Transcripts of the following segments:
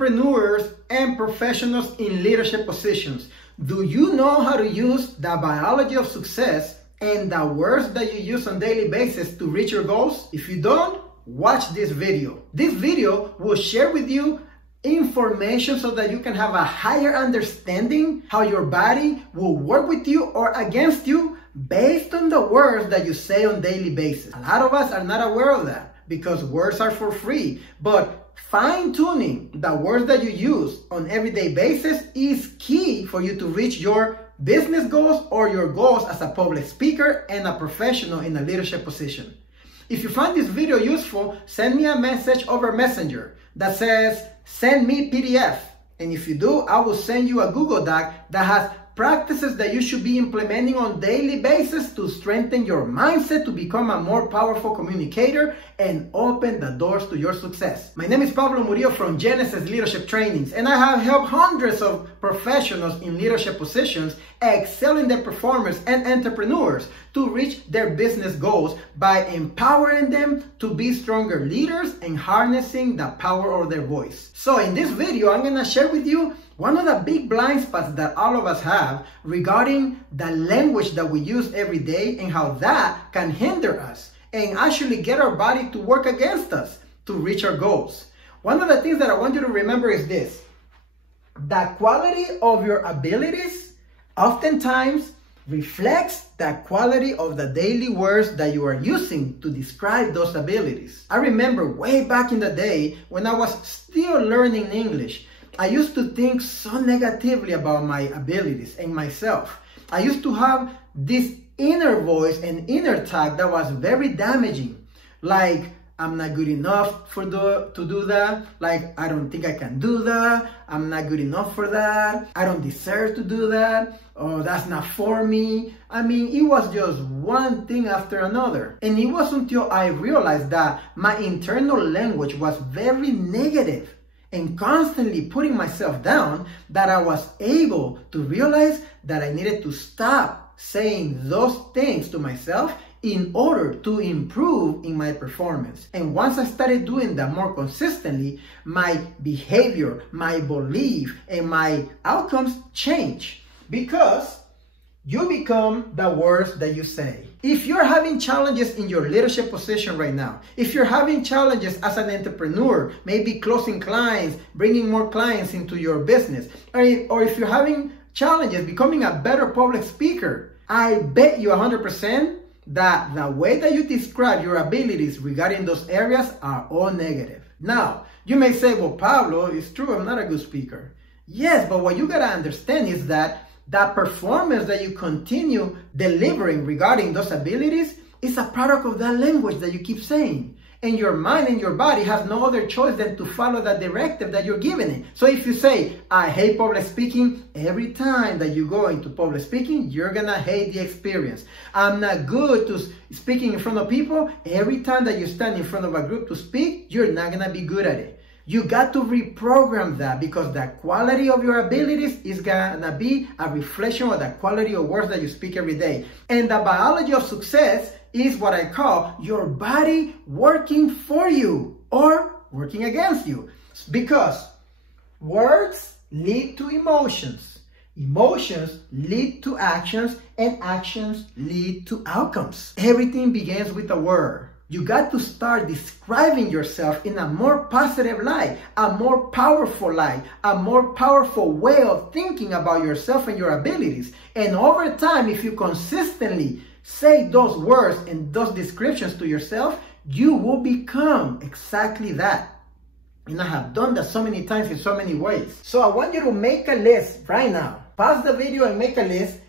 entrepreneurs and professionals in leadership positions. Do you know how to use the biology of success and the words that you use on a daily basis to reach your goals? If you don't, watch this video. This video will share with you information so that you can have a higher understanding how your body will work with you or against you based on the words that you say on a daily basis. A lot of us are not aware of that because words are for free, but fine-tuning the words that you use on an everyday basis is key for you to reach your business goals or your goals as a public speaker and a professional in a leadership position. If you find this video useful, send me a message over Messenger that says, send me PDF. And if you do, I will send you a Google Doc that has practices that you should be implementing on a daily basis to strengthen your mindset to become a more powerful communicator and open the doors to your success. My name is Pablo Murillo from Genesis Leadership Trainings, and I have helped hundreds of professionals in leadership positions excel in their performance and entrepreneurs to reach their business goals by empowering them to be stronger leaders and harnessing the power of their voice. So in this video, I'm going to share with you one of the big blind spots that all of us have regarding the language that we use every day and how that can hinder us and actually get our body to work against us to reach our goals. One of the things that I want you to remember is this: the quality of your abilities oftentimes reflects the quality of the daily words that you are using to describe those abilities. I remember way back in the day when I was still learning English, I used to think so negatively about my abilities and myself. I used to have this inner voice and inner talk that was very damaging. Like, I'm not good enough to do that. Like, I don't think I can do that. I'm not good enough for that. I don't deserve to do that. Oh, that's not for me. I mean, it was just one thing after another. And it wasn't until I realized that my internal language was very negative and constantly putting myself down that I was able to realize that I needed to stop saying those things to myself in order to improve in my performance. And once I started doing that more consistently, my behavior, my belief, and my outcomes change because you become the words that you say. If you're having challenges in your leadership position right now, if you're having challenges as an entrepreneur, maybe closing clients, bringing more clients into your business, or if you're having challenges becoming a better public speaker, I bet you 100% that the way that you describe your abilities regarding those areas are all negative. Now, you may say, well, Pablo, it's true, I'm not a good speaker. Yes, but what you gotta understand is that the performance that you continue delivering regarding those abilities is a product of that language that you keep saying. And your mind and your body has no other choice than to follow that directive that you're giving it. So if you say, I hate public speaking, every time that you go into public speaking, you're gonna hate the experience. I'm not good to speaking in front of people. Every time that you stand in front of a group to speak, you're not gonna be good at it. You got to reprogram that because the quality of your abilities is gonna be a reflection of the quality of words that you speak every day. And the biology of success is what I call your body working for you or working against you. Because words lead to emotions. Emotions lead to actions and actions lead to outcomes. Everything begins with a word. You got to start describing yourself in a more positive light, a more powerful light, a more powerful way of thinking about yourself and your abilities. And over time, if you consistently say those words and those descriptions to yourself, you will become exactly that. And I have done that so many times in so many ways. So I want you to make a list right now. Pause the video and make a list.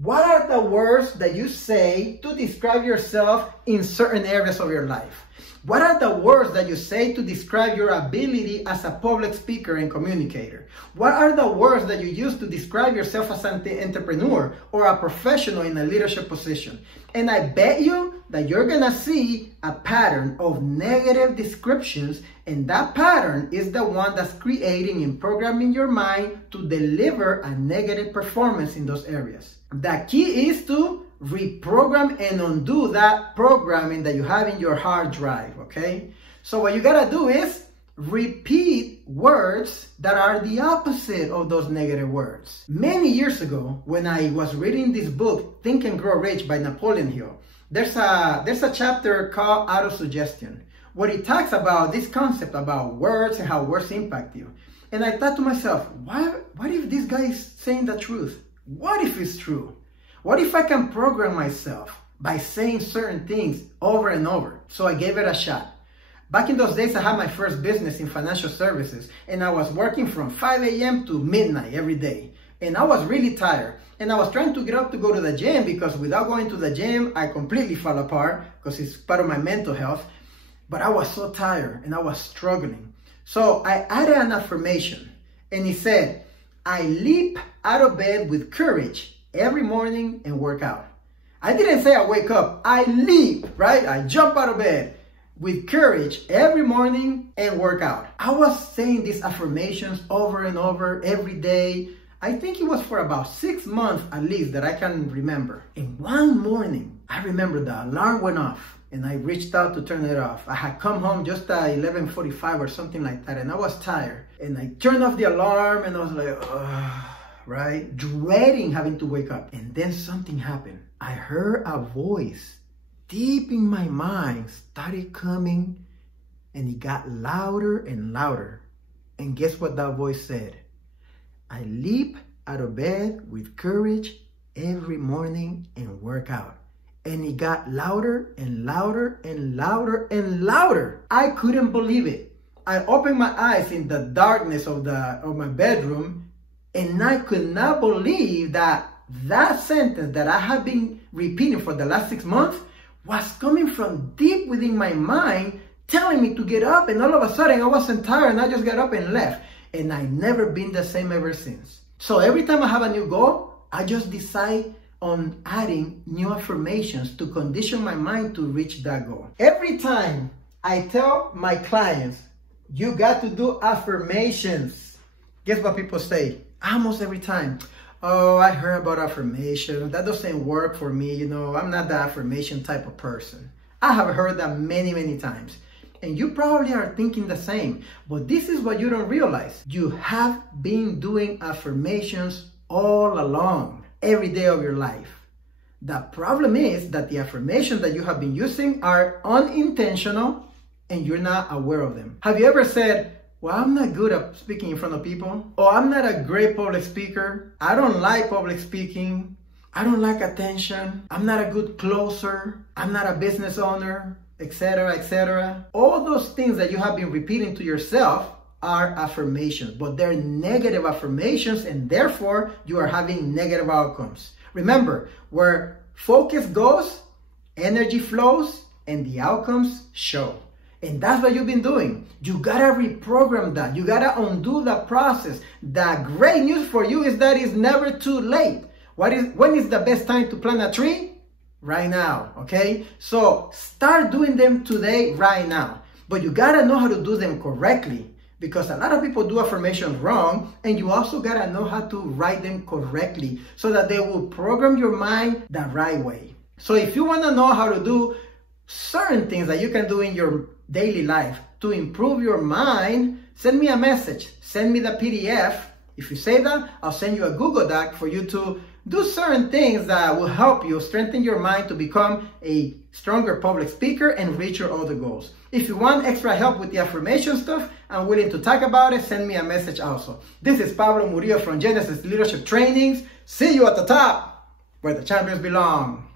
What are the words that you say to describe yourself in certain areas of your life? What are the words that you say to describe your ability as a public speaker and communicator? What are the words that you use to describe yourself as an entrepreneur or a professional in a leadership position? And I bet you that you're gonna see a pattern of negative descriptions, and that pattern is the one that's creating and programming your mind to deliver a negative performance in those areas. The key is to reprogram and undo that programming that you have in your hard drive, okay? So what you gotta do is repeat words that are the opposite of those negative words. Many years ago, when I was reading this book, Think and Grow Rich by Napoleon Hill, there's a chapter called Autosuggestion, where he talks about this concept about words and how words impact you. And I thought to myself, what if this guy is saying the truth? What if it's true? What if I can program myself by saying certain things over and over? So I gave it a shot. Back in those days, I had my first business in financial services, and I was working from 5 a.m. to midnight every day. And I was really tired. And I was trying to get up to go to the gym, because without going to the gym, I completely fall apart, because it's part of my mental health. But I was so tired and I was struggling. So I added an affirmation, and it said, I leap out of bed with courage every morning and work out. I didn't say I wake up, I leap, right? I jump out of bed with courage every morning and work out. I was saying these affirmations over and over every day. I think it was for about 6 months at least that I can remember. And one morning, I remember the alarm went off and I reached out to turn it off. I had come home just at 11:45 or something like that, and I was tired. And I turned off the alarm and I was like, ugh, right? Dreading having to wake up. And then something happened. I heard a voice deep in my mind started coming, and it got louder and louder. And guess what that voice said? I leap out of bed with courage every morning and work out. And it got louder and louder and louder and louder. I couldn't believe it. I opened my eyes in the darkness of my bedroom, and I could not believe that sentence that I had been repeating for the last 6 months was coming from deep within my mind, telling me to get up. And all of a sudden I wasn't tired, and I just got up and left. And I've never been the same ever since. So every time I have a new goal, I just decide on adding new affirmations to condition my mind to reach that goal. Every time I tell my clients, you got to do affirmations, guess what people say? Almost every time. Oh, I heard about affirmation. That doesn't work for me. You know, I'm not the affirmation type of person. I have heard that many, many times. And you probably are thinking the same. But this is what you don't realize. You have been doing affirmations all along, every day of your life. The problem is that the affirmations that you have been using are unintentional and you're not aware of them. Have you ever said, well, I'm not good at speaking in front of people, or I'm not a great public speaker, I don't like public speaking, I don't like attention, I'm not a good closer, I'm not a business owner, etc., etc. All those things that you have been repeating to yourself are affirmations, but they're negative affirmations, and therefore you are having negative outcomes. Remember, where focus goes, energy flows, and the outcomes show. And that's what you've been doing. You gotta reprogram that. You gotta undo the process. The great news for you is that it's never too late. When is the best time to plant a tree? Right now, okay? So start doing them today, right now. But you gotta know how to do them correctly, because a lot of people do affirmations wrong, and you also gotta know how to write them correctly so that they will program your mind the right way. So if you wanna know how to do certain things that you can do in your daily life to improve your mind, send me a message, send me the PDF. If you say that, I'll send you a Google Doc for you to do certain things that will help you strengthen your mind to become a stronger public speaker and reach your other goals. If you want extra help with the affirmation stuff, I'm willing to talk about it. Send me a message also. This is Pablo Murillo from Genesis Leadership Trainings. See you at the top, where the champions belong.